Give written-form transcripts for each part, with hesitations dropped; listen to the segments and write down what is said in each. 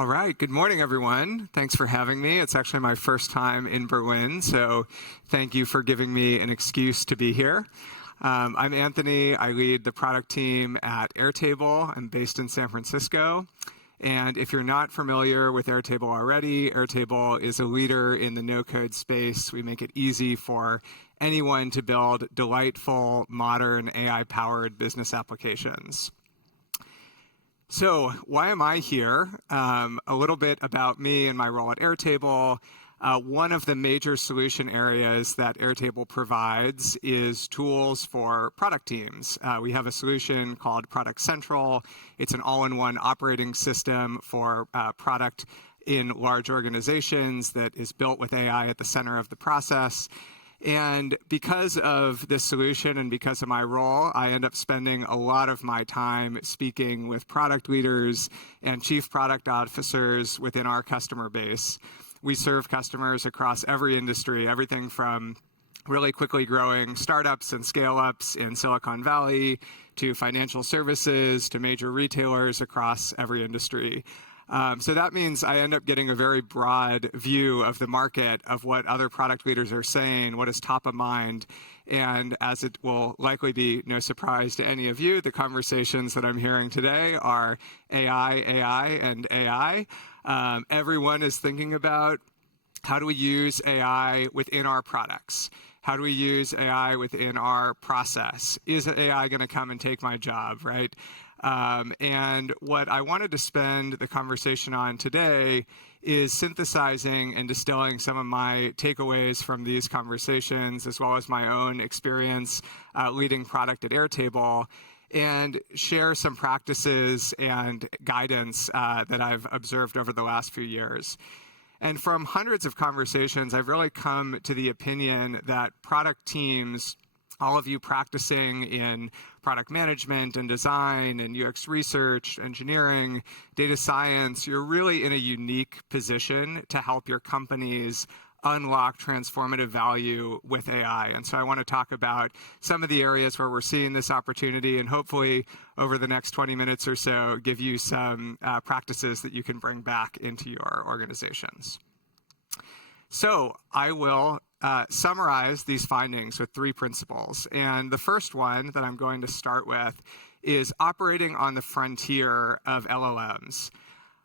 All right. Good morning, everyone. Thanks for having me. It's actually my first time in Berlin, so thank you for giving me an excuse to be here. I'm Anthony. I lead the product team at Airtable. I'm based in San Francisco. And if you're not familiar with Airtable already, Airtable is a leader in the no-code space. We make it easy for anyone to build delightful, modern, AI-powered business applications. So why am I here? A little bit about me and my role at Airtable. One of the major solution areas that Airtable provides is tools for product teams. We have a solution called Product Central. It's an all-in-one operating system for product in large organizations that is built with AI at the center of the process. And because of this solution and because of my role, I end up spending a lot of my time speaking with product leaders and chief product officers within our customer base. We serve customers across every industry, everything from really quickly growing startups and scale-ups in Silicon Valley to financial services to major retailers across every industry. So that means I end up getting a very broad view of the market, of what other product leaders are saying, what is top of mind. And as it will likely be no surprise to any of you, the conversations that I'm hearing today are AI, AI, and AI. Everyone is thinking about how do we use AI within our products? How do we use AI within our process? Is AI going to come and take my job, right? And what I wanted to spend the conversation on today is synthesizing and distilling some of my takeaways from these conversations, as well as my own experience leading product at Airtable, and share some practices and guidance that I've observed over the last few years. And from hundreds of conversations, I've really come to the opinion that product teams, all of you practicing in product management and design and UX research, engineering, data science, you're really in a unique position to help your companies unlock transformative value with AI. And so I want to talk about some of the areas where we're seeing this opportunity, and hopefully over the next 20 minutes or so, give you some practices that you can bring back into your organizations. So I will summarize these findings with 3 principles. And the first one that I'm going to start with is operating on the frontier of LLMs.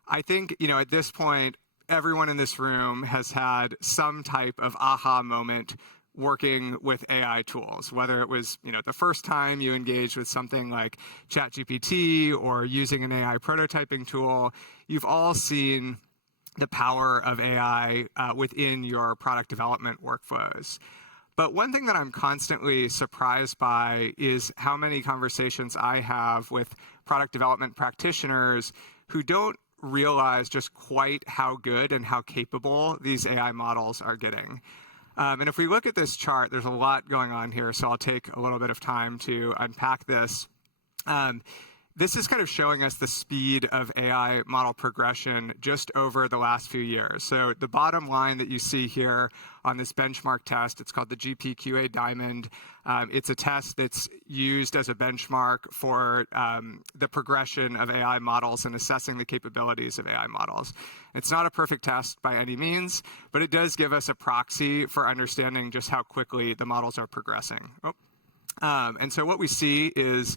I think, at this point, everyone in this room has had some type of aha moment working with AI tools, whether it was, the first time you engaged with something like ChatGPT or using an AI prototyping tool. You've all seen the power of AI within your product development workflows. But one thing that I'm constantly surprised by is how many conversations I have with product development practitioners who don't realize just quite how good and how capable these AI models are getting. And if we look at this chart, there's a lot going on here, so I'll take a little bit of time to unpack this. This is kind of showing us the speed of AI model progression just over the last few years. So the bottom line that you see here on this benchmark test, it's called the GPQA Diamond. It's a test that's used as a benchmark for the progression of AI models and assessing the capabilities of AI models. It's not a perfect test by any means, but it does give us a proxy for understanding just how quickly the models are progressing. And so what we see is,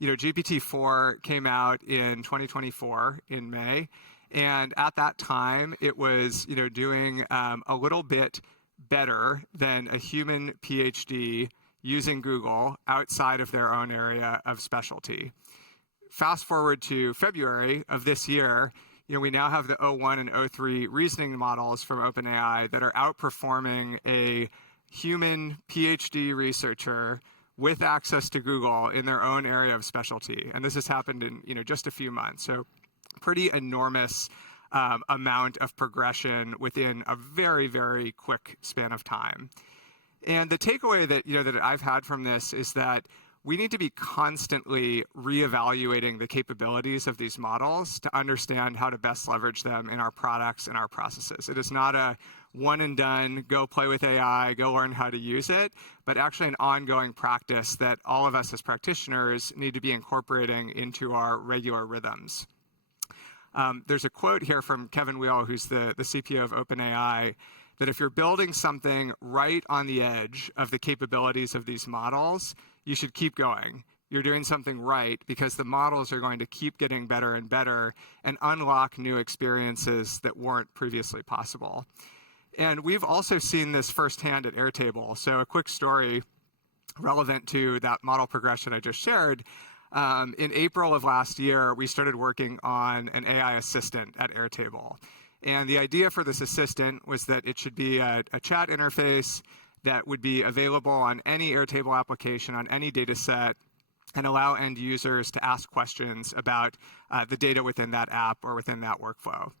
GPT-4 came out in 2024 in May, and at that time it was, doing a little bit better than a human PhD using Google outside of their own area of specialty. Fast forward to February of this year, we now have the O1 and O3 reasoning models from OpenAI that are outperforming a human PhD researcher with access to Google in their own area of specialty. And this has happened in just a few months. So pretty enormous amount of progression within a very, very quick span of time. And the takeaway that, that I've had from this is that we need to be constantly reevaluating the capabilities of these models to understand how to best leverage them in our products and our processes. It is not a one and done, go play with AI, go learn how to use it, but actually an ongoing practice that all of us as practitioners need to be incorporating into our regular rhythms. There's a quote here from Kevin Weil, who's the CPO of OpenAI, that if you're building something right on the edge of the capabilities of these models, you should keep going. You're doing something right because the models are going to keep getting better and better and unlock new experiences that weren't previously possible. And we've also seen this firsthand at Airtable. So a quick story relevant to that model progression I just shared. In April of last year, we started working on an AI assistant at Airtable. And the idea for this assistant was that it should be a chat interface that would be available on any Airtable application, on any data set, and allow end users to ask questions about the data within that app or within that workflow.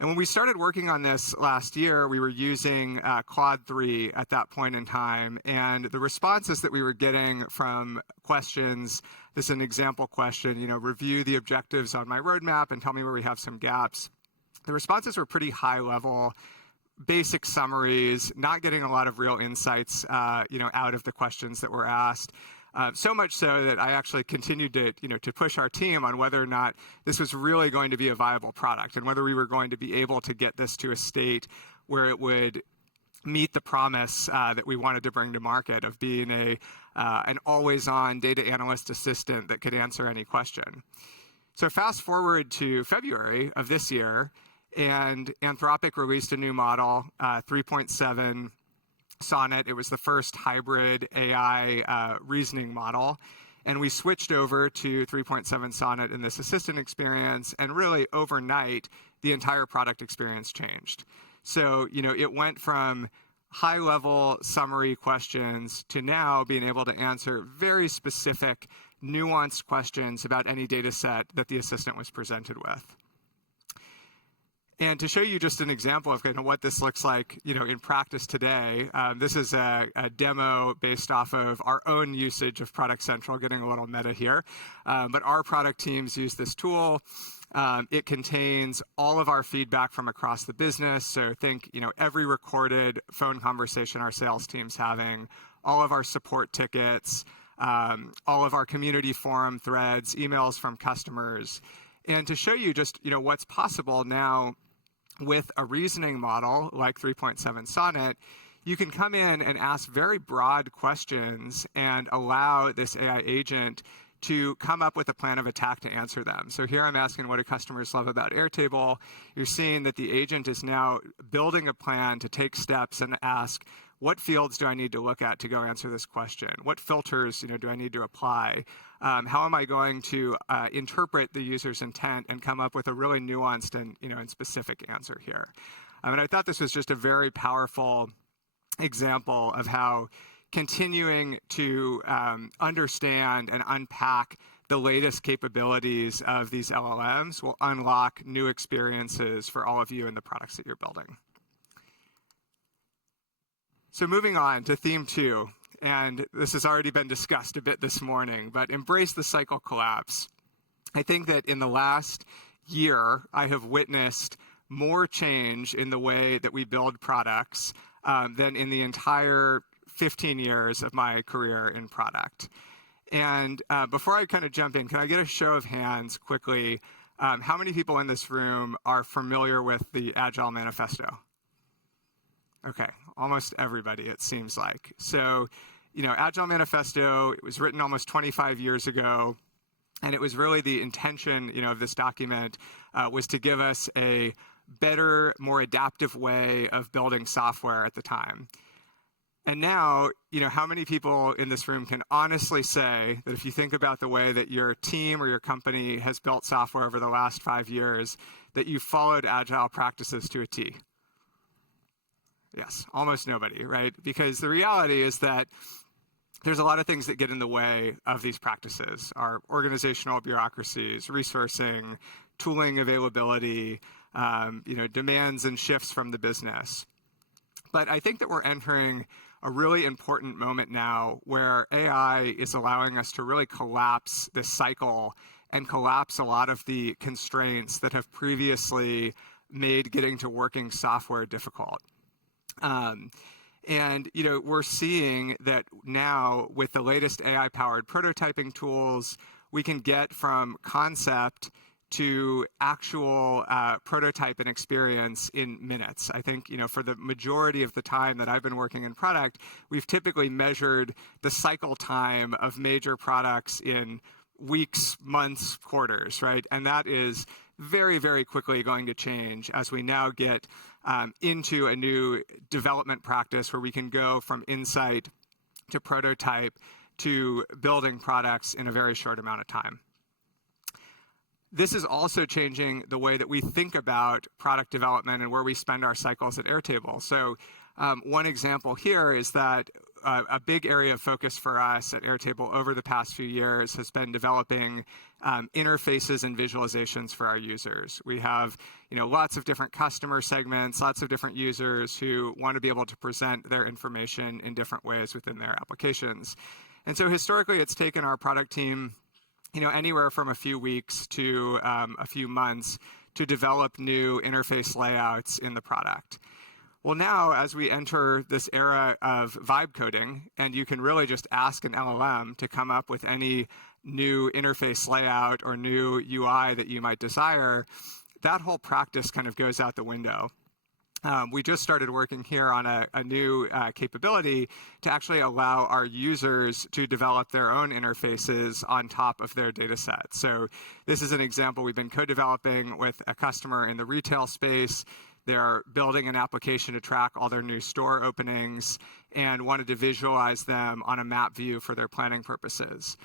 And when we started working on this last year, we were using Claude 3 at that point in time. And the responses that we were getting from questions, this is an example question, review the objectives on my roadmap and tell me where we have some gaps. The responses were pretty high level, basic summaries, not getting a lot of real insights, out of the questions that were asked. So much so that I actually continued to push our team on whether or not this was really going to be a viable product and whether we were going to be able to get this to a state where it would meet the promise that we wanted to bring to market of being an always-on data analyst assistant that could answer any question. So fast forward to February of this year, and Anthropic released a new model, 3.7 Sonnet. It was the first hybrid AI reasoning model. And we switched over to 3.7 Sonnet in this assistant experience. And really, overnight, the entire product experience changed. So, it went from high-level summary questions to now being able to answer very specific, nuanced questions about any data set that the assistant was presented with. And to show you just an example of what this looks like, in practice today, this is a demo based off of our own usage of Product Central, getting a little meta here. But our product teams use this tool. It contains all of our feedback from across the business. So think, every recorded phone conversation our sales team's having, all of our support tickets, all of our community forum threads, emails from customers. And to show you just, what's possible now with a reasoning model like 3.7 Sonnet, you can come in and ask very broad questions and allow this AI agent to come up with a plan of attack to answer them. So here I'm asking, what do customers love about Airtable? You're seeing that the agent is now building a plan to take steps and ask, what fields do I need to look at to go answer this question? What filters, do I need to apply? How am I going to interpret the user's intent and come up with a really nuanced and specific answer here? And I thought this was just a very powerful example of how continuing to understand and unpack the latest capabilities of these LLMs will unlock new experiences for all of you in the products that you're building. So moving on to theme 2, and this has already been discussed a bit this morning, but embrace the cycle collapse. I think that in the last year, I have witnessed more change in the way that we build products than in the entire 15 years of my career in product. And before I kind of jump in, can I get a show of hands quickly? How many people in this room are familiar with the Agile Manifesto? Okay, almost everybody, it seems like. So, Agile Manifesto, it was written almost 25 years ago, and it was really the intention, of this document was to give us a better, more adaptive way of building software at the time. And now, how many people in this room can honestly say that if you think about the way that your team or your company has built software over the last 5 years, that you followed Agile practices to a T? Yes, almost nobody, right? Because the reality is that there's a lot of things that get in the way of these practices. Our organizational bureaucracies, resourcing, tooling availability, demands and shifts from the business. But I think that we're entering a really important moment now where AI is allowing us to really collapse this cycle and collapse a lot of the constraints that have previously made getting to working software difficult. We're seeing that now with the latest AI-powered prototyping tools, we can get from concept to actual prototype and experience in minutes. I think, for the majority of the time that I've been working in product, we've typically measured the cycle time of major products in weeks, months, quarters, right? And that is very, very quickly going to change as we now get into a new development practice where we can go from insight to prototype to building products in a very short amount of time. This is also changing the way that we think about product development and where we spend our cycles at Airtable. So one example here is that a big area of focus for us at Airtable over the past few years has been developing interfaces and visualizations for our users. We have lots of different customer segments, lots of different users who want to be able to present their information in different ways within their applications. And so historically, it's taken our product team anywhere from a few weeks to a few months to develop new interface layouts in the product. Well, now, as we enter this era of vibe coding, and you can really just ask an LLM to come up with any new interface layout or new UI that you might desire, that whole practice kind of goes out the window. We just started working here on a new capability to actually allow our users to develop their own interfaces on top of their data set. So this is an example we've been co-developing with a customer in the retail space. They're building an application to track all their new store openings and wanted to visualize them on a map view for their planning purposes.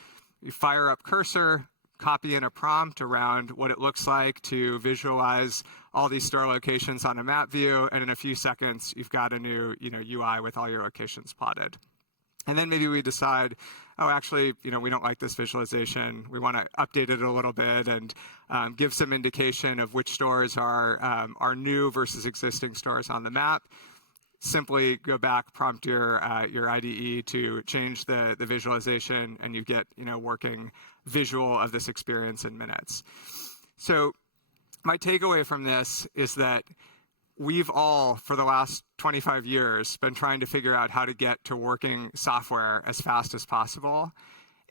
You fire up Cursor, copy in a prompt around what it looks like to visualize all these store locations on a map view, and in a few seconds, you've got a new UI with all your locations plotted. And then maybe we decide, oh, actually, we don't like this visualization. We want to update it a little bit and give some indication of which stores are new versus existing stores on the map. Simply go back, prompt your IDE to change the visualization, and you get working visual of this experience in minutes. So my takeaway from this is that we've all, for the last 25 years, been trying to figure out how to get to working software as fast as possible.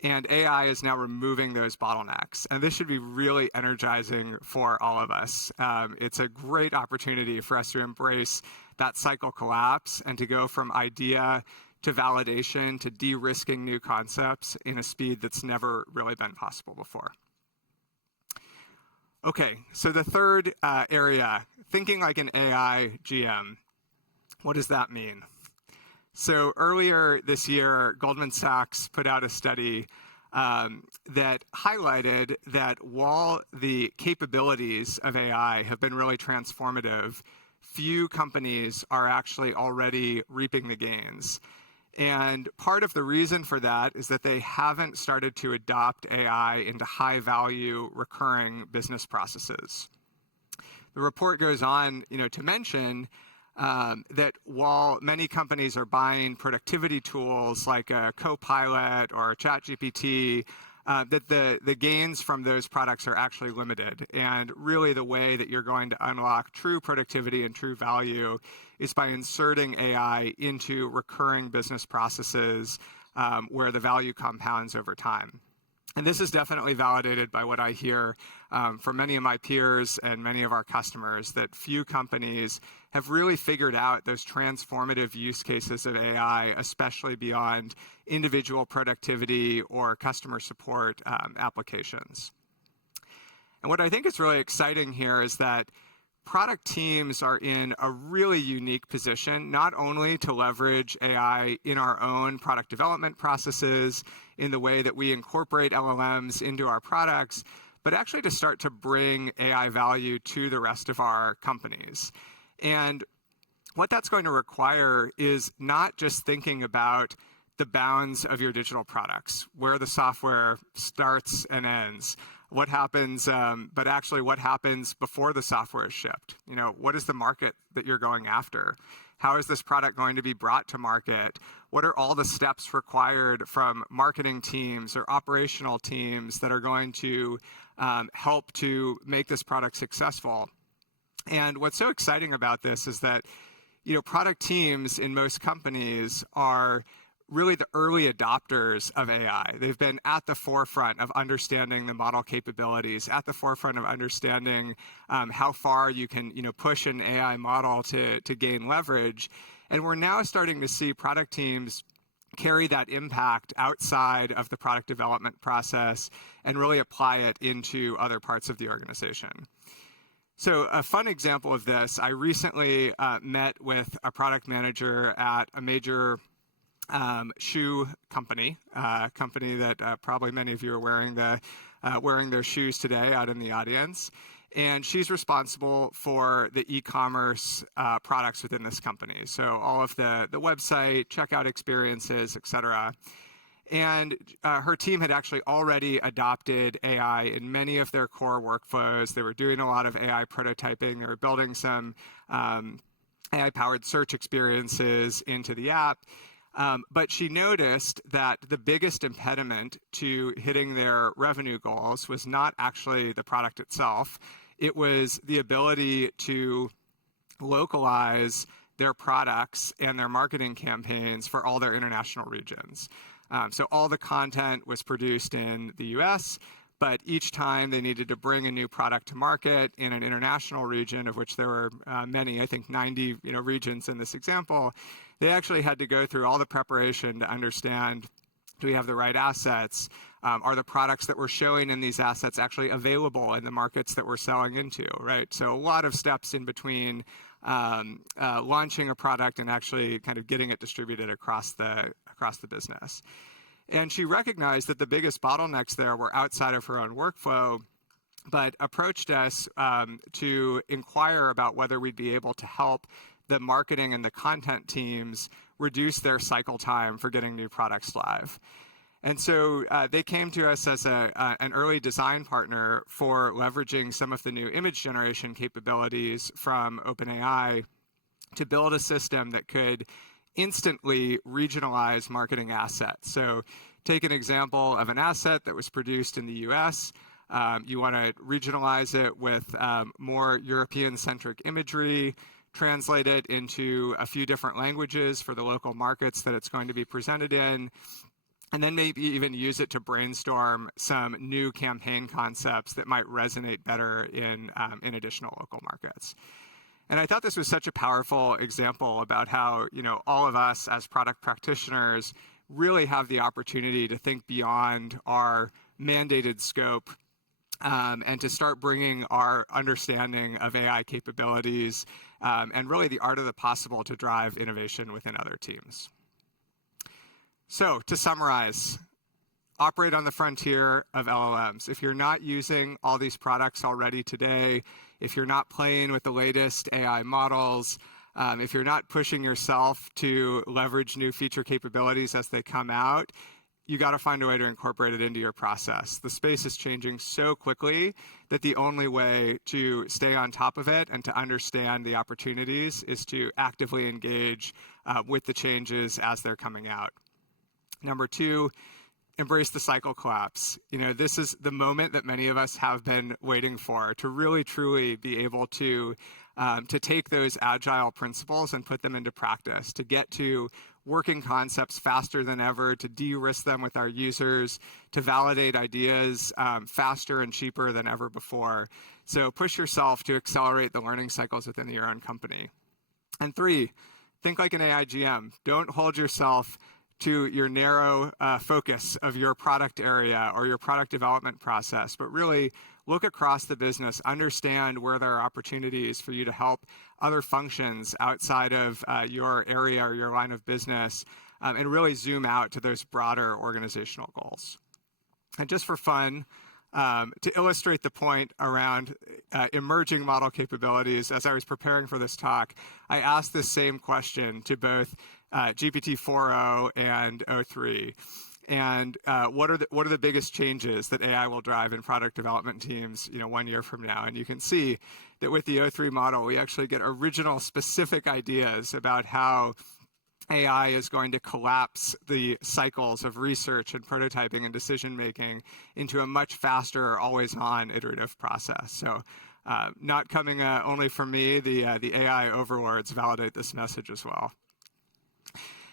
And AI is now removing those bottlenecks. And this should be really energizing for all of us. It's a great opportunity for us to embrace that cycle collapse and to go from idea to validation to de-risking new concepts in a speed that's never really been possible before. Okay, so the third area, thinking like an AI GM. What does that mean? So earlier this year, Goldman Sachs put out a study that highlighted that while the capabilities of AI have been really transformative, few companies are actually already reaping the gains. And part of the reason for that is that they haven't started to adopt AI into high-value, recurring business processes. The report goes on, to mention that while many companies are buying productivity tools like a Copilot or ChatGPT, that the gains from those products are actually limited. And really the way that you're going to unlock true productivity and true value is by inserting AI into recurring business processes where the value compounds over time. And this is definitely validated by what I hear from many of my peers and many of our customers, that few companies have really figured out those transformative use cases of AI, especially beyond individual productivity or customer support applications. And what I think is really exciting here is that product teams are in a really unique position, not only to leverage AI in our own product development processes, in the way that we incorporate LLMs into our products, but actually to start to bring AI value to the rest of our companies. And what that's going to require is not just thinking about the bounds of your digital products, where the software starts and ends, what happens, but actually what happens before the software is shipped. What is the market that you're going after? How is this product going to be brought to market? What are all the steps required from marketing teams or operational teams that are going to help to make this product successful? And what's so exciting about this is that, product teams in most companies are really the early adopters of AI. They've been at the forefront of understanding the model capabilities, at the forefront of understanding how far you can push an AI model to gain leverage. And we're now starting to see product teams carry that impact outside of the product development process and really apply it into other parts of the organization. So a fun example of this, I recently met with a product manager at a major shoe company, company that probably many of you are wearing their shoes today out in the audience. And she's responsible for the e-commerce products within this company. So all of the website, checkout experiences, et cetera. And her team had actually already adopted AI in many of their core workflows. They were doing a lot of AI prototyping. They were building some AI-powered search experiences into the app. But she noticed that the biggest impediment to hitting their revenue goals was not actually the product itself. It was the ability to localize their products and their marketing campaigns for all their international regions. So all the content was produced in the US, but each time they needed to bring a new product to market in an international region, of which there were many, I think 90 regions in this example, they actually had to go through all the preparation to understand, do we have the right assets? Are the products that we're showing in these assets actually available in the markets that we're selling into, right? So a lot of steps in between launching a product and actually kind of getting it distributed across the business. And she recognized that the biggest bottlenecks there were outside of her own workflow, but approached us to inquire about whether we'd be able to help the marketing and the content teams reduce their cycle time for getting new products live. And so they came to us as an early design partner for leveraging some of the new image generation capabilities from OpenAI to build a system that could instantly regionalize marketing assets. So take an example of an asset that was produced in the US. You want to regionalize it with more European-centric imagery, translate it into a few different languages for the local markets that it's going to be presented in, and then maybe even use it to brainstorm some new campaign concepts that might resonate better in additional local markets. And I thought this was such a powerful example about how all of us as product practitioners really have the opportunity to think beyond our mandated scope and to start bringing our understanding of AI capabilities and really the art of the possible to drive innovation within other teams. So to summarize, operate on the frontier of LLMs. If you're not using all these products already today, if you're not playing with the latest AI models, if you're not pushing yourself to leverage new feature capabilities as they come out, you got to find a way to incorporate it into your process. The space is changing so quickly that the only way to stay on top of it and to understand the opportunities is to actively engage with the changes as they're coming out. Number two, embrace the cycle collapse. This is the moment that many of us have been waiting for, to really truly be able to take those agile principles and put them into practice, to get to working concepts faster than ever, to de-risk them with our users, to validate ideas faster and cheaper than ever before. So push yourself to accelerate the learning cycles within your own company. And three, think like an AI GM. Don't hold yourself to your narrow focus of your product area or your product development process, but really look across the business, understand where there are opportunities for you to help other functions outside of your area or your line of business, and really zoom out to those broader organizational goals. And just for fun, to illustrate the point around emerging model capabilities, as I was preparing for this talk, I asked this same question to both GPT-4o and o3. And what are the biggest changes that AI will drive in product development teams 1 year from now? And you can see that with the o3 model, we actually get original specific ideas about how AI is going to collapse the cycles of research and prototyping and decision making into a much faster, always-on iterative process. So not coming only from me, the AI overlords validate this message as well.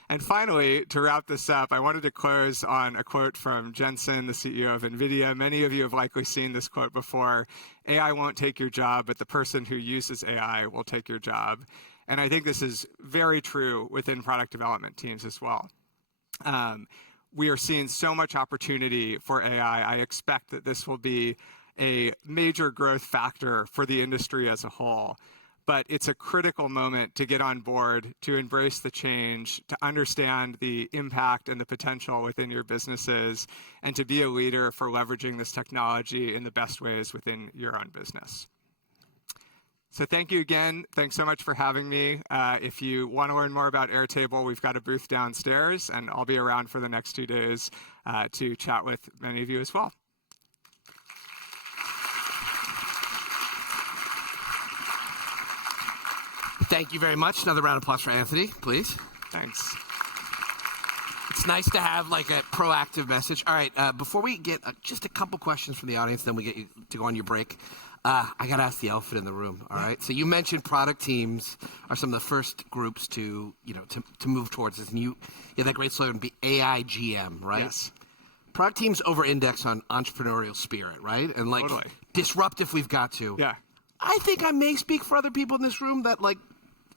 And finally, to wrap this up, I wanted to close on a quote from Jensen, the CEO of NVIDIA. Many of you have likely seen this quote before. AI won't take your job, but the person who uses AI will take your job. And I think this is very true within product development teams as well. We are seeing so much opportunity for AI. I expect that this will be a major growth factor for the industry as a whole. But it's a critical moment to get on board, to embrace the change, to understand the impact and the potential within your businesses, and to be a leader for leveraging this technology in the best ways within your own business. So thank you again. Thanks so much for having me. If you want to learn more about Airtable, we've got a booth downstairs, and I'll be around for the next 2 days to chat with many of you as well. Thank you very much. Another round of applause for Anthony, please. Thanks. It's nice to have like a proactive message. All right, before we get just a couple questions from the audience, then we get you to go on your break. I got to ask the elephant in the room. All right. So you mentioned product teams are some of the first groups to move towards this. And you have that great slogan, be AIGM, right? Yes. Product teams over-index on entrepreneurial spirit, right? And like totally. Disrupt if we've got to. Yeah. I think I may speak for other people in this room that like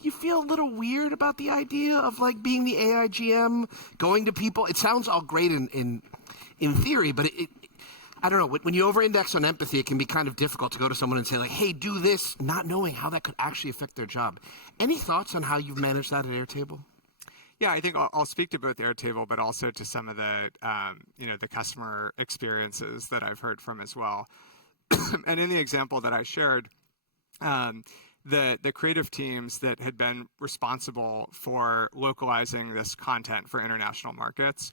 you feel a little weird about the idea of like being the AIGM, going to people. It sounds all great in theory, but I don't know. When you over-index on empathy, it can be kind of difficult to go to someone and say like, "Hey, do this," not knowing how that could actually affect their job. Any thoughts on how you've managed that at Airtable? Yeah, I think I'll speak to both Airtable, but also to some of the the customer experiences that I've heard from as well. And in the example that I shared, the creative teams that had been responsible for localizing this content for international markets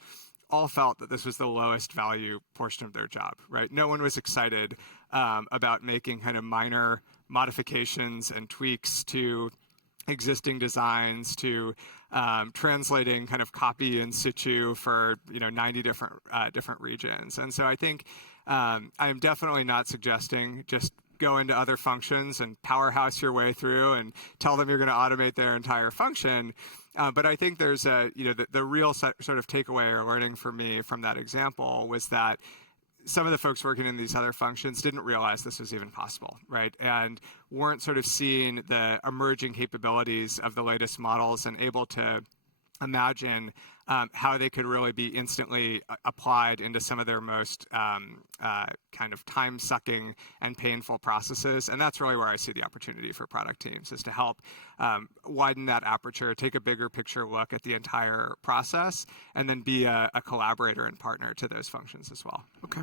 all felt that this was the lowest value portion of their job, right? No one was excited about making kind of minor modifications and tweaks to existing designs, to translating kind of copy in situ for 90 different regions. And so I think I'm definitely not suggesting just go into other functions and powerhouse your way through and tell them you're going to automate their entire function. But I think there's the real sort of takeaway or learning for me from that example was that some of the folks working in these other functions didn't realize this was even possible, right? And weren't sort of seeing the emerging capabilities of the latest models and able to imagine how they could really be instantly applied into some of their most kind of time-sucking and painful processes. And that's really where I see the opportunity for product teams, is to help widen that aperture, take a bigger picture look at the entire process, and then be a collaborator and partner to those functions as well. Okay.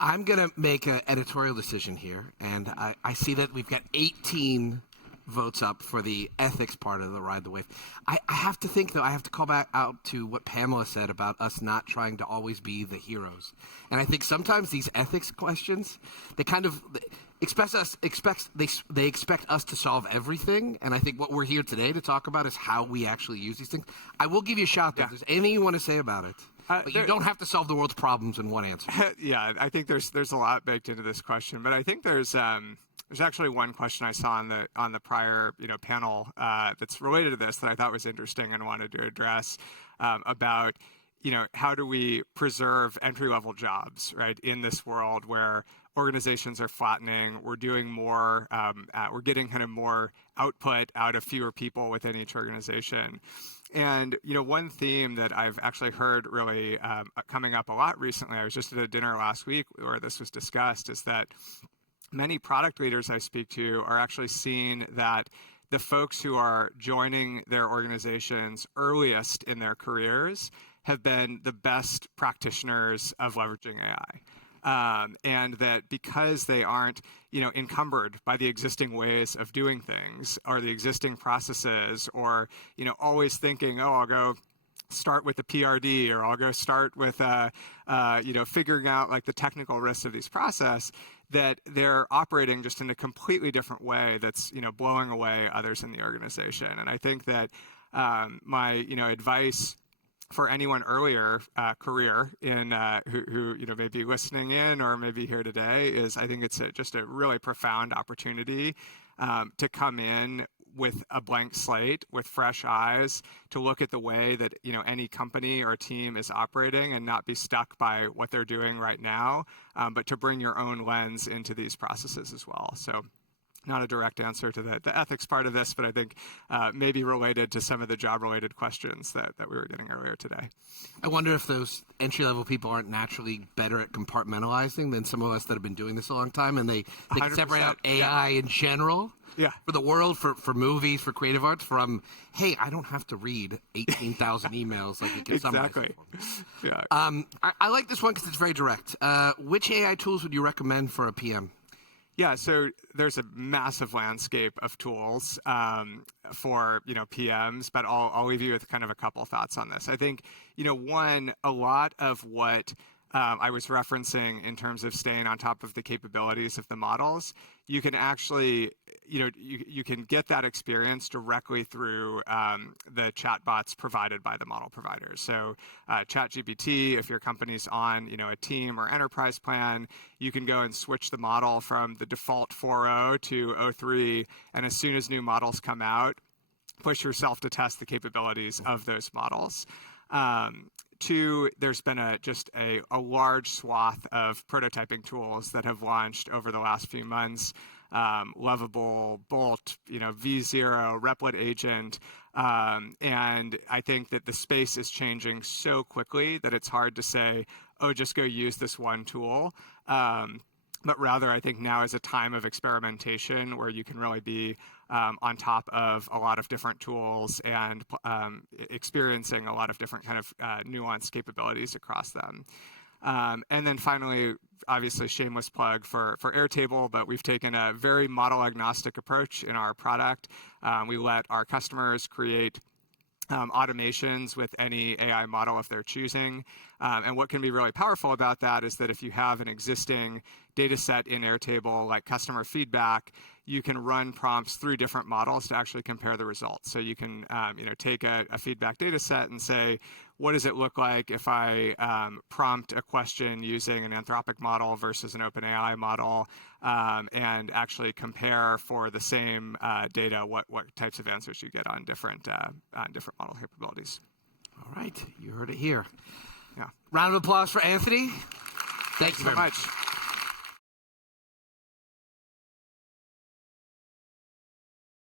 I'm going to make an editorial decision here, and I see that we've got 18 votes up for the ethics part of the Ride the Wave. I have to think, though, I have to call back out to what Pamela said about us not trying to always be the heroes. And I think sometimes these ethics questions, they kind of expect us to solve everything. And I think what we're here today to talk about is how we actually use these things. I will give you a shot, though. Yeah. If there's anything you want to say about it. But you don't have to solve the world's problems in one answer. Yeah, I think there's a lot baked into this question. But I think there's actually one question I saw on the prior panel that's related to this that I thought was interesting and wanted to address about how do we preserve entry-level jobs, right, in this world where organizations are flattening, we're doing more, we're getting kind of more output out of fewer people within each organization. And one theme that I've actually heard really coming up a lot recently, I was just at a dinner last week where this was discussed, is that many product leaders I speak to are actually seeing that the folks who are joining their organizations earliest in their careers have been the best practitioners of leveraging AI. And that because they aren't, encumbered by the existing ways of doing things or the existing processes, or, always thinking, oh, I'll go start with the PRD, or I'll go start with, figuring out like the technical risks of these process, that they're operating just in a completely different way that's, blowing away others in the organization. And I think that my, advice for anyone earlier career in who may be listening in or maybe here today is, I think it's just a really profound opportunity to come in with a blank slate, with fresh eyes, to look at the way that any company or team is operating and not be stuck by what they're doing right now, but to bring your own lens into these processes as well. So not a direct answer to the ethics part of this, but I think maybe related to some of the job-related questions that we were getting earlier today. I wonder if those entry-level people aren't naturally better at compartmentalizing than some of us that have been doing this a long time, and they can separate out AI in general for the world, for movies, for creative arts, from, hey, I don't have to read 18,000 emails like you can summarize. Exactly. Yeah. I like this one because it's very direct. Which AI tools would you recommend for a PM? Yeah, so there's a massive landscape of tools for PMs, but I'll leave you with kind of a couple thoughts on this. I think one, a lot of what I was referencing in terms of staying on top of the capabilities of the models, you can actually you can get that experience directly through the chatbots provided by the model providers. So ChatGPT, if your company's on a team or enterprise plan, you can go and switch the model from the default 4.0 to 0.3, and as soon as new models come out, push yourself to test the capabilities of those models. Two, there's been just a large swath of prototyping tools that have launched over the last few months. Lovable, Bolt, V0, Replit Agent, and I think that the space is changing so quickly that it's hard to say, oh, just go use this one tool. But rather, I think now is a time of experimentation where you can really be on top of a lot of different tools and experiencing a lot of different kind of nuanced capabilities across them. And then finally, obviously, shameless plug for Airtable, but we've taken a very model agnostic approach in our product. We let our customers create automations with any AI model if they're choosing. And what can be really powerful about that is that if you have an existing data set in Airtable, like customer feedback, you can run prompts through different models to actually compare the results. So you can take a feedback data set and say, what does it look like if I prompt a question using an Anthropic model versus an OpenAI model, and actually compare for the same data what types of answers you get on different model capabilities. All right, you heard it here. Yeah. Round of applause for Anthony. Thank you so very much.